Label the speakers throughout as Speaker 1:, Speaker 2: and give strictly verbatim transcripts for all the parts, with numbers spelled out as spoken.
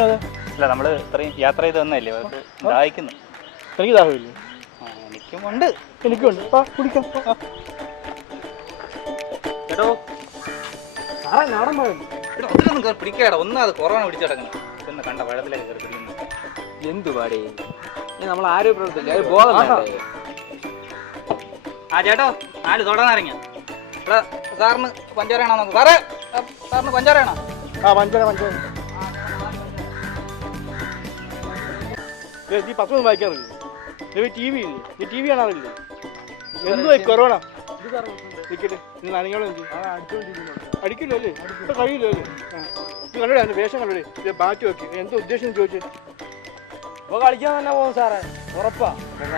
Speaker 1: കുടിക്കാതെ?
Speaker 2: അല്ല, നമ്മൾ ഇത്രയും യാത്ര ചെയ്ത് വന്നല്ലേ, അവർക്ക് ദാഹിക്കുന്നു.
Speaker 1: എനിക്ക് ദാഹമില്ലേ?
Speaker 2: എനിക്കും ഉണ്ട്.
Speaker 1: എനിക്കുണ്ട്. ആ കുടിക്കാം.
Speaker 2: കേട്ടോ
Speaker 1: സാറേ നാടൻ പഴം
Speaker 2: ഒത്തിരിയൊന്നും കയറി പിടിക്കാടാ. ഒന്നാമത് കൊറോണ പിടിച്ചടക്കണം. ചെന്ന് കണ്ട പഴത്തിലേക്ക് കയറി പിടിക്കുന്നു.
Speaker 3: എന്തു പാടേ നമ്മൾ ആരോഗ്യ പ്രവർത്തില്ല, അത് ബോധം.
Speaker 2: ആ ചേട്ടോ, നാല് തൊടനാരങ്ങ. ഇവിടെ സാറിന് പഞ്ചാര ആണോ നോക്ക്. സാറേ, സാറിന് പഞ്ചാര ആണോ?
Speaker 1: ആ പഞ്ചാര പഞ്ചാര. നീ പത്രം വായിക്കാറില്ലേ? നീ ടി വി ഇല്ലേ? നീ ടി വി കാണാറില്ലേ? എന്തുവായി കൊറോണ? നിൽക്കട്ടെ, നീ നനങ്ങളോ അടിക്കില്ലോ അല്ലേ? ഇപ്പൊ കഴിയില്ലോ അല്ലേ? നീ കണ്ടോടെ അതിന്റെ വേഷം കണ്ടോടെ, ബാറ്റ് വെക്കി. എന്താ ഉദ്ദേശം ചോദിച്ചു?
Speaker 3: അപ്പൊ കളിക്കാൻ തന്നെ പോകും സാറേ, ഉറപ്പാ.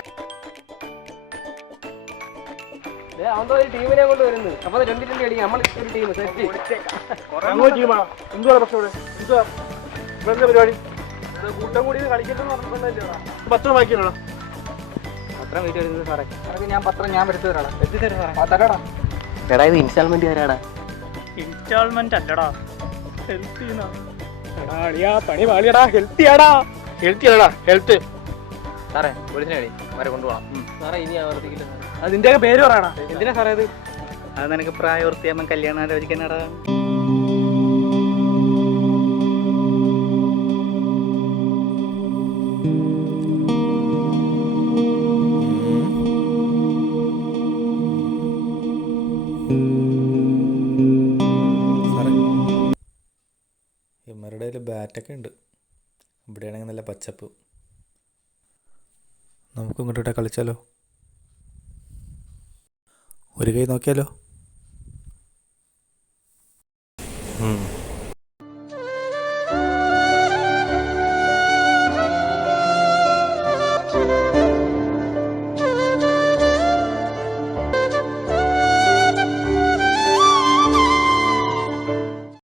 Speaker 3: അവന്തോ ഒരു ടീമിനെ കൊണ്ട് വരുന്നത്. അപ്പൊ രണ്ട് രണ്ട് കളിക്കും നമ്മൾ ഒരു ടീം സെറ്റ്.
Speaker 1: അങ്ങനെ ടീമാ? എന്തുവാ പ്രശ്നം ഇവിടെ? എന്തുവാ ഇവരുടെ പരിപാടി? കൂട്ടം കൂടി കളിക്കട്ടെന്ന് പറഞ്ഞിട്ടുണ്ടല്ലോ. പത്രം വായിക്കണോ?
Speaker 2: പത്രം വീട്ടിൽ വരുന്നത് സാറേ. അതൊക്കെ ഞാൻ പത്രം ഞാൻ വരുത്തി തരാടാ. എത്തി തരും സാറേ.
Speaker 3: തരാടാ. എടാ ഇത് ഇൻസ്റ്റാൾമെന്റ് തരാടാ.
Speaker 1: ഇൻസ്റ്റാൾമെന്റ് അല്ലടാ, ഹെൽത്ത് എടാ പണി പാളിയടാ. ഹെൽത്തി ആടാ, ഹെൽത്തി ആടാ, ഹെൽത്ത്.
Speaker 2: സാറേ പോലീസിനെ കളി അവരെ കൊണ്ടുപോകണം.
Speaker 3: സാറേ ഇനി ആവർത്തിക്കില്ല.
Speaker 1: അത് നിന്റെയൊക്കെ പേര് പറയണ. എന്തിനാ സാറേ ഇത്?
Speaker 2: അത് നിനക്ക് പ്രായപൂർത്തിയാകുമ്പോൾ കല്യാണം ആലോചിക്കാനാടാ.
Speaker 4: ഇവരുടെ കയ്യിൽ ബാറ്റൊക്കെ ഉണ്ട്. ഇവിടെയാണെങ്കിൽ നല്ല പച്ചപ്പ്. നമുക്ക് ഇങ്ങോട്ടോട്ടെ കളിച്ചാലോ? ഒരു കൈ നോക്കിയാലോ?